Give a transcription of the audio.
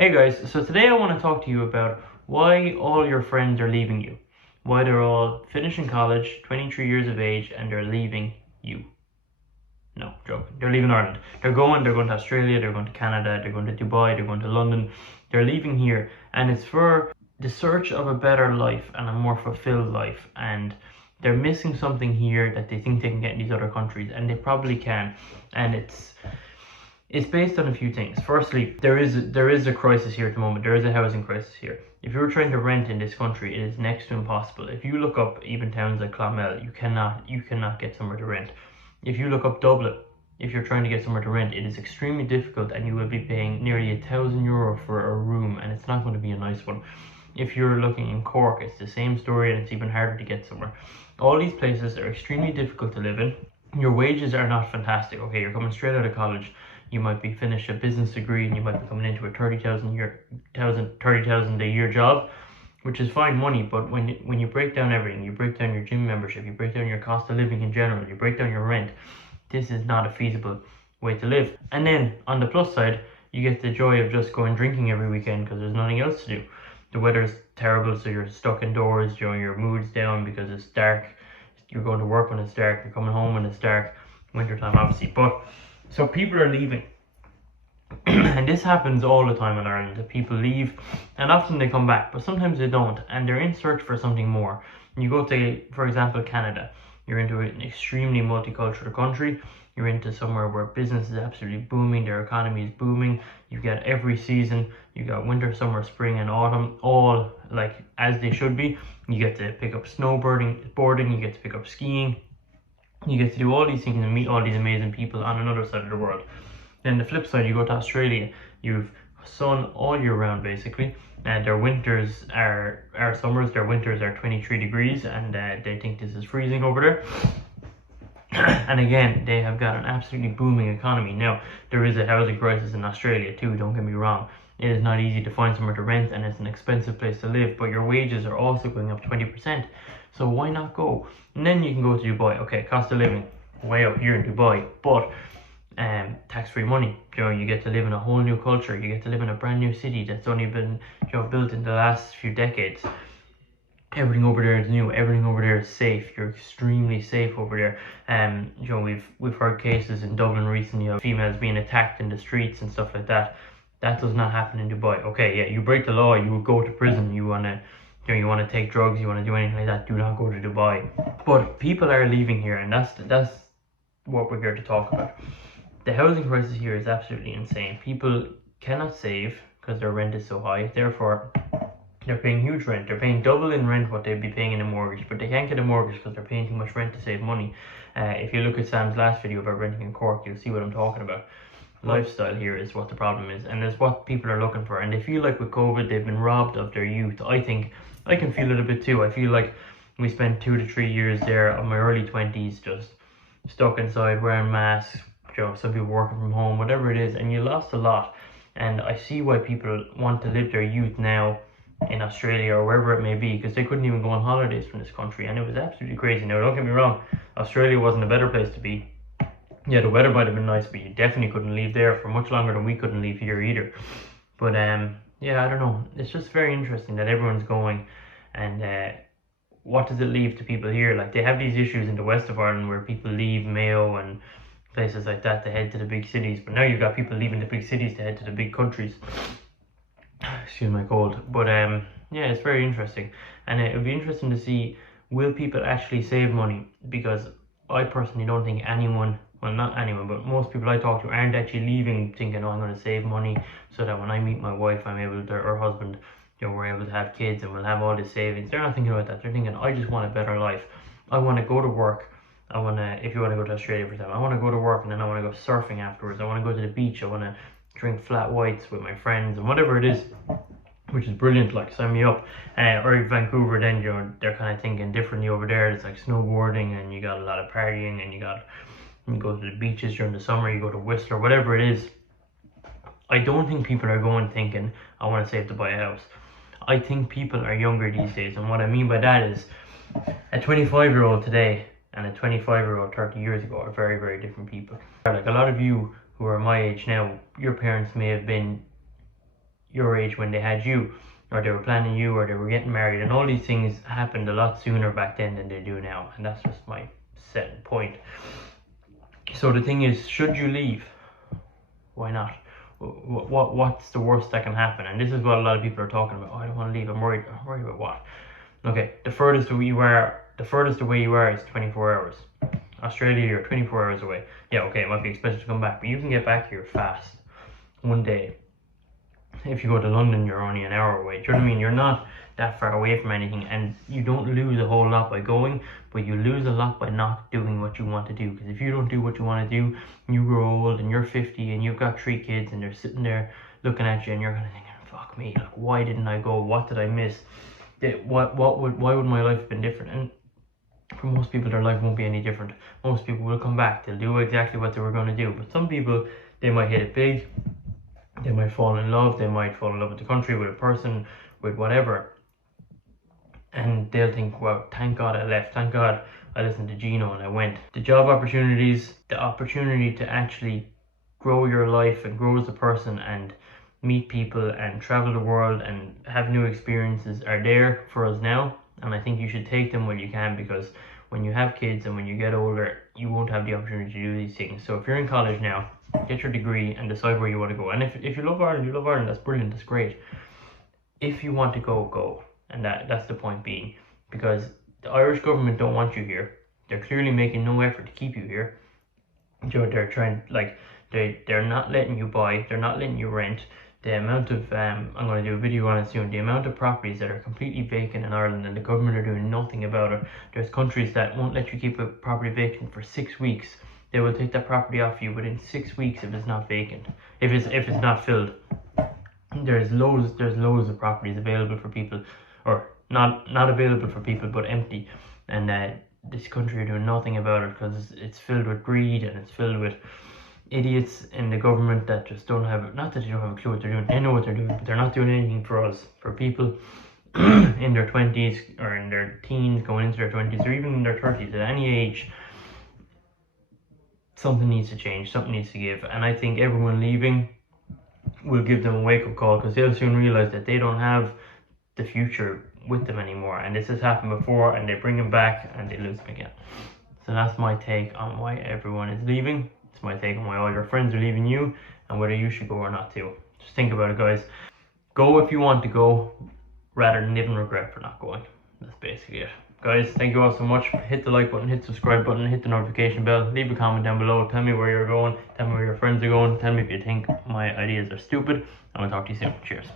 Hey guys, so today I want to talk to you about why all your friends are leaving you. Why they're all finishing college, 23 years of age, and they're leaving you. No, joking. They're leaving Ireland. They're going to Australia, they're going to Canada, they're going to Dubai, they're going to London. They're leaving here, and it's for the search of a better life and a more fulfilled life. And they're missing something here that they think they can get in these other countries, and they probably can. And it's based on a few things. Firstly, there is a crisis here at the moment. There is a housing crisis here. If you're trying to rent in this country, it is next to impossible. If you look up even towns like Clonmel, you cannot get somewhere to rent. If you look up Dublin, if you're trying to get somewhere to rent, it is extremely difficult, and you will be paying nearly €1,000 for a room, and it's not going to be a nice one. If you're looking in Cork, it's the same story, and it's even harder to get somewhere. All these places are extremely difficult to live in. Your wages are not fantastic. Okay, you're coming straight out of college. You might be finished a business degree, and you might be coming into a 30,000 a year job, which is fine money. But when you break down everything, you break down your gym membership, you break down your cost of living in general, you break down your rent, this is not a feasible way to live. And then on the plus side, you get the joy of just going drinking every weekend because there's nothing else to do. The weather's terrible, so you're stuck indoors. Your mood's down because it's dark. You're going to work when it's dark. You're coming home when it's dark. Wintertime, obviously. But so people are leaving. And this happens all the time in Ireland, that people leave and often they come back, but sometimes they don't, and they're in search for something more. You go to, for example, Canada. You're into an extremely multicultural country. You're into somewhere where business is absolutely booming, their economy is booming. You get every season. You got winter, summer, spring, and autumn, all like as they should be. You get to pick up snowboarding, you get to pick up skiing. You get to do all these things and meet all these amazing people on another side of the world. Then the flip side, you go to Australia. You've sun all year round basically, and their winters are summers. Their winters are 23 degrees, and they think this is freezing over there. And again, they have got an absolutely booming economy. Now, there is a housing crisis in Australia too, don't get me wrong. It is not easy to find somewhere to rent, and it's an expensive place to live, but your wages are also going up 20%. So why not go? And then you can go to Dubai. Okay, cost of living way up here in Dubai, but tax-free money. You get to live in a whole new culture. You get to live in a brand new city that's only been built in the last few decades. Everything over there is new. Everything over there is safe. You're extremely safe over there. We've heard cases in Dublin recently of females being attacked in the streets and stuff like that. That does not happen in Dubai. Okay, yeah, you break the law, you will go to prison. You wanna take drugs, you wanna do anything like that, do not go to Dubai. But people are leaving here, and that's what we're here to talk about. The housing crisis here is absolutely insane. People cannot save because their rent is so high. Therefore, they're paying huge rent. They're paying double in rent what they'd be paying in a mortgage, but they can't get a mortgage because they're paying too much rent to save money. If you look at Sam's last video about renting in Cork, you'll see what I'm talking about. Lifestyle here is what the problem is, and it's what people are looking for. And they feel like with COVID, they've been robbed of their youth. I think I can feel it a bit too. I feel like we spent 2 to 3 years there of my early 20s just stuck inside wearing masks. Some people working from home, whatever it is, and you lost a lot. And I see why people want to live their youth now in Australia or wherever it may be, because they couldn't even go on holidays from this country, and it was absolutely crazy. Now, don't get me wrong, Australia wasn't a better place to be. Yeah, the weather might have been nice, but you definitely couldn't leave there for much longer than we couldn't leave here either. But yeah, I don't know. It's just very interesting that everyone's going, and what does it leave to people here? Like, they have these issues in the west of Ireland where people leave Mayo and places like that to head to the big cities, but now you've got people leaving the big cities to head to the big countries. Excuse my cold. But yeah, it's very interesting, and it would be interesting to see, will people actually save money? Because I personally don't think anyone, well, not anyone, but most people I talk to aren't actually leaving thinking, oh, I'm going to save money so that when I meet my wife, I'm able to, or husband, we're able to have kids and we'll have all this savings. They're not thinking about that. They're thinking, I just want a better life. I want to go to work. If you want to go to Australia for example, I want to go to work and then I want to go surfing afterwards. I want to go to the beach. I want to drink flat whites with my friends and whatever it is, which is brilliant. Like, sign me up. Or Vancouver, then they're kind of thinking differently over there. It's like snowboarding, and you got a lot of partying, and you go to the beaches during the summer. You go to Whistler, whatever it is. I don't think people are going thinking, I want to save to buy a house. I think people are younger these days, and what I mean by that is a 25-year-old today and a 25-year-old 30 years ago are very, very different people. Like, a lot of you who are my age now, your parents may have been your age when they had you, or they were planning you, or they were getting married, and all these things happened a lot sooner back then than they do now, and that's just my set point. So the thing is, should you leave? Why not? What's the worst that can happen? And this is what a lot of people are talking about. Oh, I don't want to leave. I'm worried. I'm worried about what? Okay, the furthest away you are is 24 hours. Australia, you're 24 hours away. Yeah, okay, it might be expensive to come back, but you can get back here fast. One day. If you go to London, you're only an hour away. Do you know what I mean? You're not that far away from anything, and you don't lose a whole lot by going, but you lose a lot by not doing what you want to do. Because if you don't do what you want to do, you grow old and you're 50 and you've got 3 kids and they're sitting there looking at you, and you're kind of thinking, fuck me, like, why didn't I go? What did I miss? Why would my life have been different? And for most people, their life won't be any different. Most people will come back. They'll do exactly what they were going to do. But some people, they might hit it big. They might fall in love. They might fall in love with the country, with a person, with whatever. And they'll think, well, thank God I left. Thank God I listened to Gino and I went. The job opportunities, the opportunity to actually grow your life and grow as a person and meet people and travel the world and have new experiences are there for us now. And I think you should take them when you can, because when you have kids and when you get older, you won't have the opportunity to do these things. So if you're in college now, get your degree and decide where you want to go. And if you love Ireland, you love Ireland, that's brilliant, that's great. If you want to go, go. And that's the point being. Because the Irish government don't want you here. They're clearly making no effort to keep you here. They're trying, like, they're not letting you buy, they're not letting you rent. The amount of, I'm going to do a video on it soon, the amount of properties that are completely vacant in Ireland and the government are doing nothing about it. There's countries that won't let you keep a property vacant for 6 weeks. They will take that property off you within 6 weeks if it's not vacant, if it's not filled. There's loads of properties available for people, or not available for people, but empty. And this country are doing nothing about it because it's filled with greed and it's filled with idiots in the government that just don't have, not that they don't have a clue what they're doing, they know what they're doing, but they're not doing anything for us, for people in their 20s or in their teens, going into their 20s, or even in their 30s, at any age. Something needs to change, something needs to give, and I think everyone leaving will give them a wake-up call, because they'll soon realize that they don't have the future with them anymore, and this has happened before, and they bring them back and they lose them again. So that's my take on why everyone is leaving. It's my take on why all your friends are leaving you, and whether you should go or not too. Just think about it, guys. Go if you want to go, rather than live in regret for not going. That's basically it. Guys, thank you all so much. Hit the like button, hit the subscribe button, hit the notification bell, leave a comment down below, tell me where you're going, tell me where your friends are going, tell me if you think my ideas are stupid, and I'll talk to you soon. Cheers.